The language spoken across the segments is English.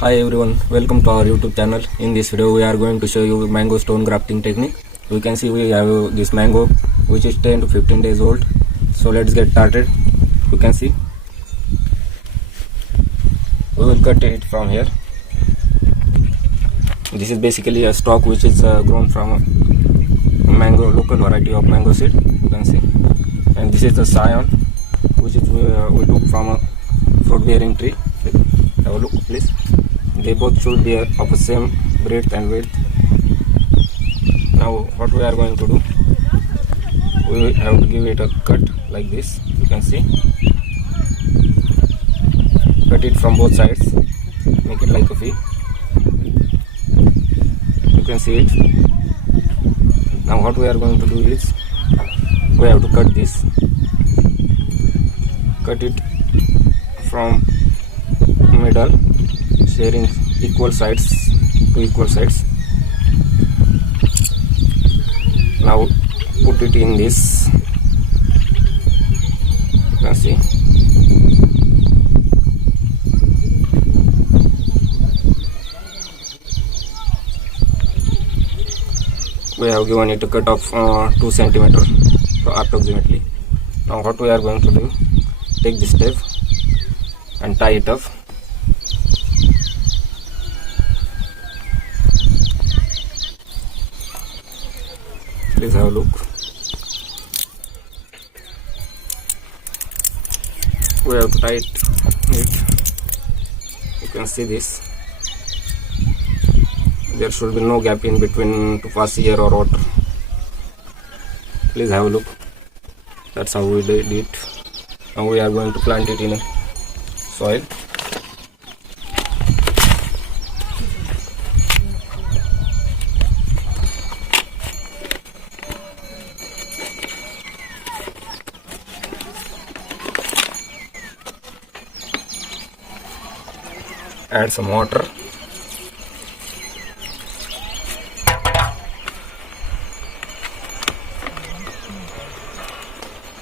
Hi everyone, welcome to our YouTube channel. In this video we are going to show you mango stone grafting technique. You can see we have this mango which is 10 to 15 days old. So let's get started. You can see we will cut it from here. This is basically a stalk which is grown from a mango, local variety of mango seed. You can see, and this is the scion which is we took from a fruit bearing tree. Have a look please. They both should be of the same breadth and width. Now what we are going to do, we have to give it a cut like this. You can see, cut it from both sides, make it like a V. You can see it. Now what we are going to do is, we have to cut this, cut it from middle, sharing equal sides to equal sides. Now put it in this. You can see. We have given it a cut of 2 centimeters approximately. Now what we are going to do, take this tape and tie it up. Please have a look. We have to tie it. You can see this. There should be no gap in between to pass air or water. Please have a look. That's how we did it. Now we are going to plant it in a soil. Add some water.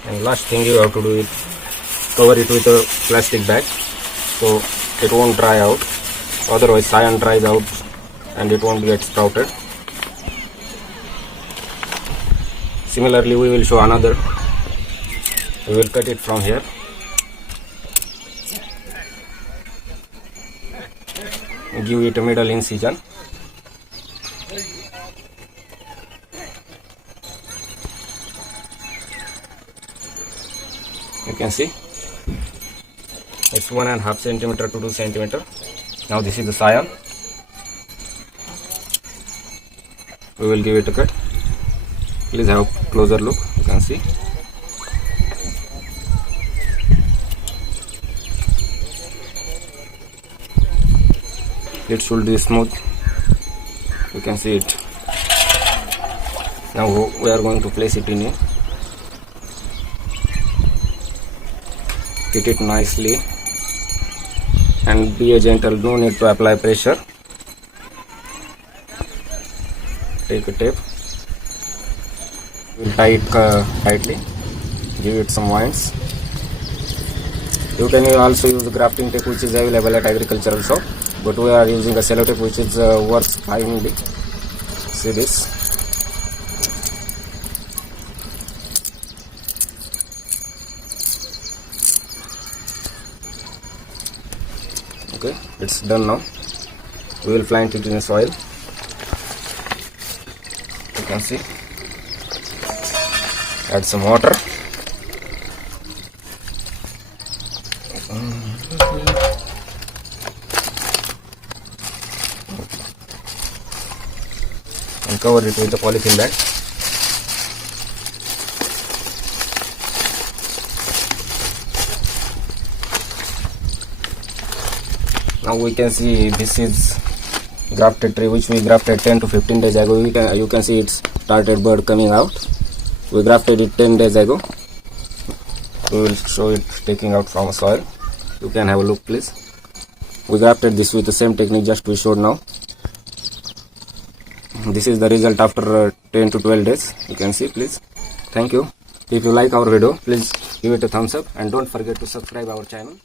And last thing you have to do is cover it with a plastic bag so it won't dry out. Otherwise scion dries out and it won't get sprouted. Similarly we will show another. We will cut it from here. Give it a middle incision. You can see it's 1.5 centimeter to 2 centimeter. Now this is the scion. We will give it a cut. Please have a closer look. You can see. It should be smooth. You can see it. Now we are going to place it in here. Hit it nicely and be gentle. No need to apply pressure. Take a tape. We'll tie it tightly. Give it some winds. You can also use the grafting tape which is available at agricultural shop. But we are using a cello tape which is worth buying. See this. Okay, it's done now. We will plant it in the soil. You can see. Add some water. And cover it with the polythene bag. Now we can see this is grafted tree which we grafted 10 to 15 days ago. You can see it's started bud coming out. We grafted it 10 days ago. We will show it taking out from a soil. You can have a look please. We grafted this with the same technique just we showed now. This is the result after 10 to 12 days. You can see please. Thank you. If you like our video, please give it a thumbs up and don't forget to subscribe our channel.